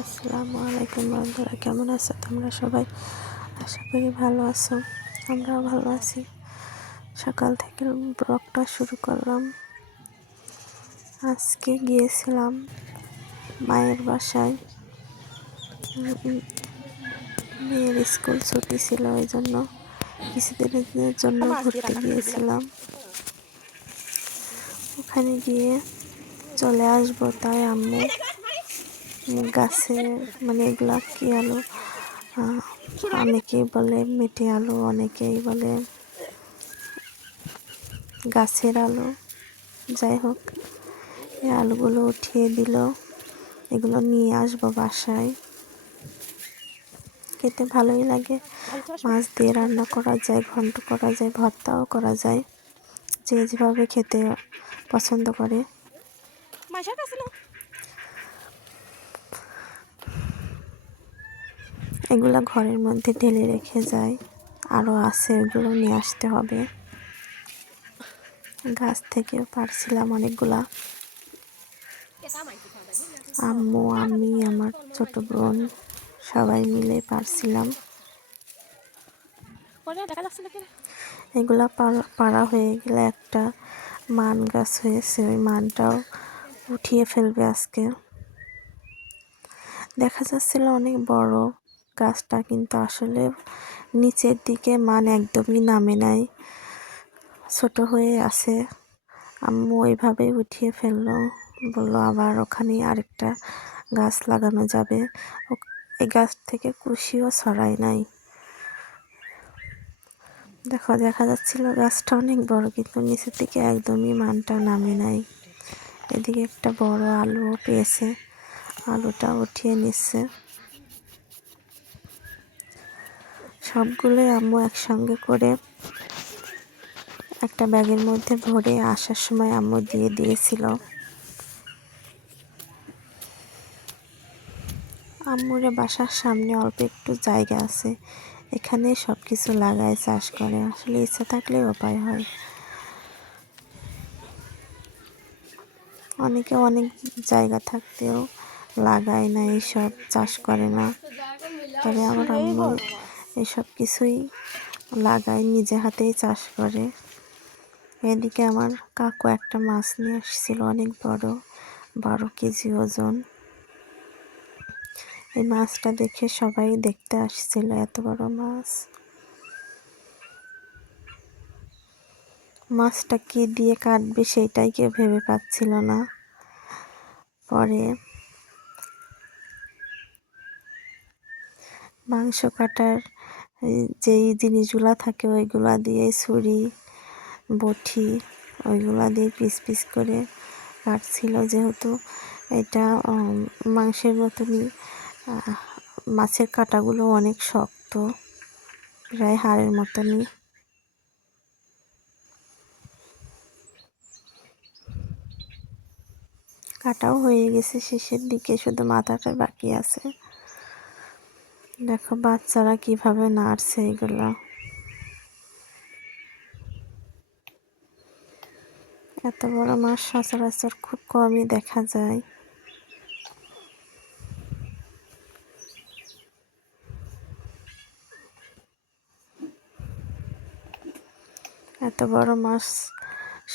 আসসালামু আলাইকুম বন্ধুরা, কেমন আছো তোমরা সবাই? আশা করি ভালো আছো। আমরাও ভালো আছি। সকাল থেকে ব্লগটা শুরু করলাম। আজকে গিয়েছিলাম মায়ের বাসায়। মেয়ের স্কুল ছুটি ছিল, ওই জন্য কিছুদিনের জন্য ঘুরতে গিয়েছিলাম। ওখানে গিয়ে চলে আসবো, তাই আম্মু গাছে এগুলা কি আলু, অনেকেই বলে মিঠে আলু, অনেকেই বলে গাছের আলু, যাই হোক এই আলুগুলো উঠিয়ে দিল। এগুলো নিয়ে আসবো বাসায়। খেতে ভালোই লাগে। মাছ দিয়ে রান্না করা যায়, ঘন্ট করা যায়, ভর্তাও করা যায়, যে যেভাবে খেতে পছন্দ করে। এগুলো ঘরের মধ্যে ঢেলে রেখে যায়, আরও আছে, এগুলো নিয়ে আসতে হবে। গাছ থেকে পারছিলাম অনেকগুলা। আম্মু, আমি, আমার ছোট বোন সবাই মিলে পারছিলাম। এগুলা পাড়া হয়ে গেলে একটা মান গাছ হয়েছে, ওই মানটাও উঠিয়ে ফেলবে আজকে। দেখা যাচ্ছিল অনেক বড় গাছটা, কিন্তু আসলে নিচের দিকে মান একদমই নামে নাই, ছোট হয়ে আছে। আম্মু ওইভাবেই উঠিয়ে ফেললো, বললো আবার ওখানে আরেকটা গাছ লাগানো যাবে। এই গাছ থেকে কুশিও ছড়ায় নাই। দেখা যাচ্ছিল গাছটা অনেক বড়, কিন্তু নিচের দিকে একদমই মানটা নামে নাই। এদিকে একটা বড় আলুও পেয়েছে, আলুটা উঠিয়ে নিচ্ছে। সবগুলোই আম্মু একসঙ্গে করে একটা ব্যাগের মধ্যে ভরে আসার সময় আম্মু দিয়ে দিয়েছিল। আম্মুর বাসার সামনে অল্প একটু জায়গা আছে, এখানে সব কিছু লাগায়, চাষ করে। আসলে ইচ্ছা থাকলে উপায় হয়। অনেকে অনেক জায়গা থাকতেও লাগায় না, এইসব চাষ করে না। তবে আমার আম্মু এসব কিছুই লাগায়, নিজে হাতেই চাষ করে। এদিকে আমার কাকু একটা মাছ নিয়ে আসছিল, অনেক বড়, 12 কেজি ওজন। এই মাছটা দেখে সবাই দেখতে আসছিল, এত বড় মাছ। মাছটা কি দিয়ে কাটবে সেইটাই কেউ ভেবে পাচ্ছিল না। পরে মাংস কাটার যেই জিনিসগুলা থাকে ওইগুলা দিয়ে, ছুরি, বটি, ওইগুলা দিয়ে পিস পিস করে কাটছিল। যেহেতু এটা মাংসের মতনই, মাছের কাঁটাগুলো অনেক শক্ত, প্রায় হাড়ের মতনই। কাটাও হয়ে গেছে, শেষের দিকে শুধু মাথাটা বাকি আছে। দেখো বাচ্চারা কিভাবে নাড়ছে এগুলো। এত বড় মাছ সচরাচর খুব কমই দেখা যায়। এত বড় মাছ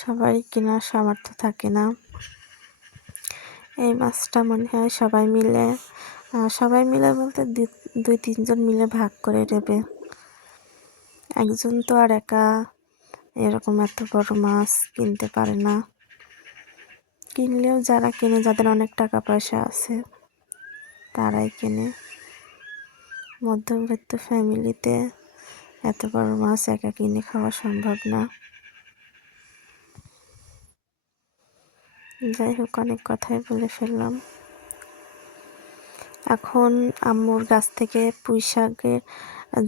সবাই কেনার সামর্থ্য থাকে না। এই মাছটা মনে হয় সবাই মিলে বলতে 2-3 জন মিলে ভাগ করে নেবে। একজন তো আর একা এরকম এত বড় মাছ কিনতে পারে না। কিনলেও যারা কেনে, যাদের অনেক টাকা পয়সা আছে, তারাই কেনে। মধ্যবিত্ত ফ্যামিলিতে এত বড় মাছ একা কিনে খাওয়া সম্ভব না। যাই হোক, অনেক কথাই বলে ফেললাম। এখন আম্মুর গাছ থেকে পুঁই শাকের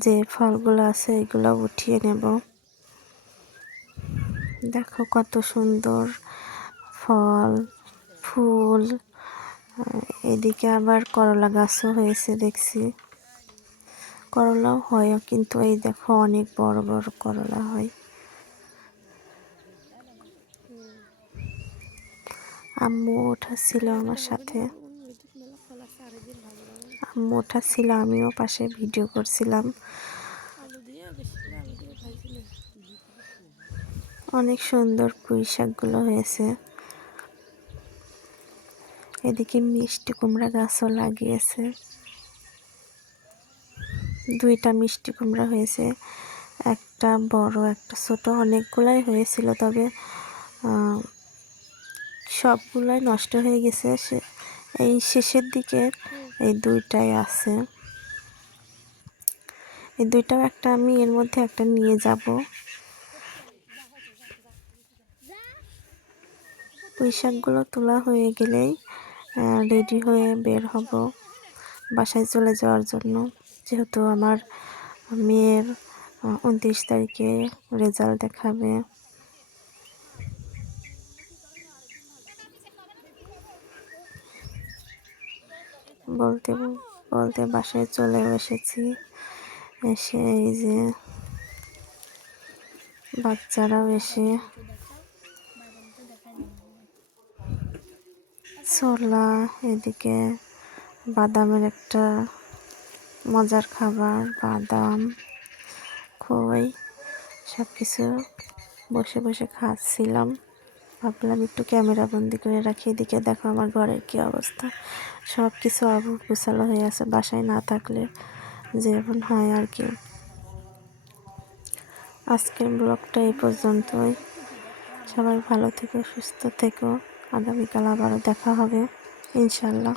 যে ফলগুলো আছে এগুলো উঠিয়ে নেব। দেখো কত সুন্দর ফল, ফুল। এদিকে আবার করলা গাছও হয়েছে দেখছি, করলাও হয়, কিন্তু এই দেখো অনেক বড় বড় করলা হয়। আম্মু ওঠাচ্ছিল আমার সাথে। মোটা ছিল, আমিও পাশে ভিডিও করছিলাম। অনেক সুন্দর পুঁই শাকগুলো হয়েছে। এদিকে মিষ্টি কুমড়া গাছও লাগিয়েছে, 2টা মিষ্টি কুমড়া হয়েছে, একটা বড় একটা ছোট। অনেকগুলাই হয়েছিল, তবে সবগুলাই নষ্ট হয়ে গেছে। এই শেষের দিকে এই 2টাই আছে। এই 2টাও একটা আমি এর মধ্যে একটা নিয়ে যাব। পুঁই শাকগুলো তোলা হয়ে গেলেই রেডি হয়ে বের হব বাসায় চলে যাওয়ার জন্য, যেহেতু আমার মেয়ের 29 তারিখে রেজাল্ট দেখাবে। বলতে বলতে বাসায় চলেও এসেছি। এসে এই যে বাচ্চারাও এসে ছোলা, এদিকে বাদামের একটা মজার খাবার, বাদাম, খই, সব কিছু বসে বসে খাচ্ছিলাম। ভাবলাম একটু ক্যামেরা বন্দি করে রাখি। এদিকে দেখো আমার ঘরের কী অবস্থা, সব কিছু অগোছালো হয়ে আছে বাসায় না থাকলে যেমন হয় আর কি। আজকের ব্লগটা এই পর্যন্তই। সবাই ভালো থেকো, সুস্থ থেকো। আগামীকাল আবারও দেখা হবে ইনশাল্লাহ।